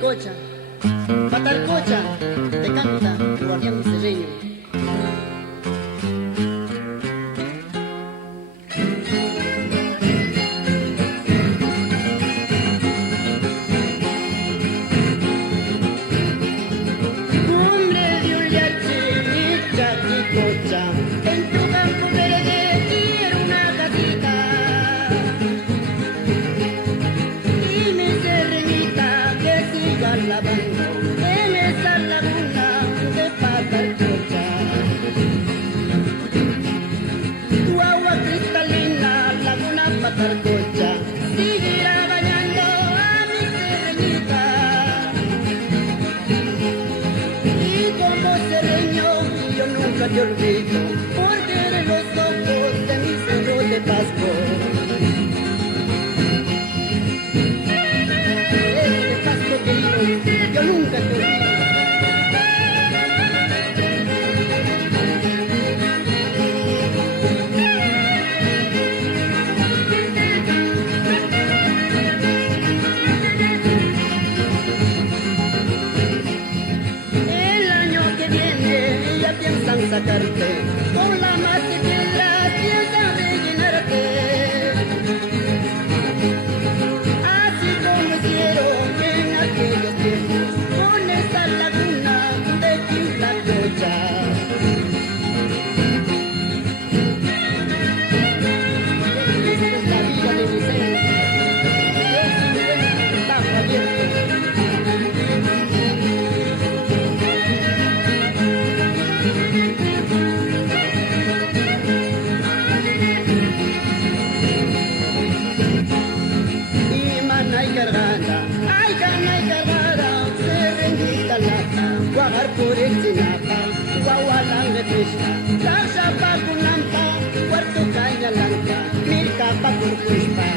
Cocha, Patarcocha, te canta el guardián serreño. Cumbre de un yachimita y cocha, en tu campo verde quiero una casita. Y mi serrenita que siga lavando en esa laguna de Patarcocha. Tu agua cristalina, laguna Patarcocha, seguirá bañando a mi serrenita. Y como serreño yo nunca te olvido, porque eres los ojos de mi cerro de Pasco. Este Pasco querido, yo nunca te olvido. El año que viene ya piensan sacarte, con la masa y piedra piensan rellenarte. Así como hicieron en aquellos tiempos, con esa laguna de Quintlacocha. Esta es la vida de mi ser, es un buen tajo abierto. Ay, cargada, serrenita lata, guajar por el Chinapa, guagualán de Krishna, la chapa kunampa, cuarto caña lanca, mil capa por Crispa.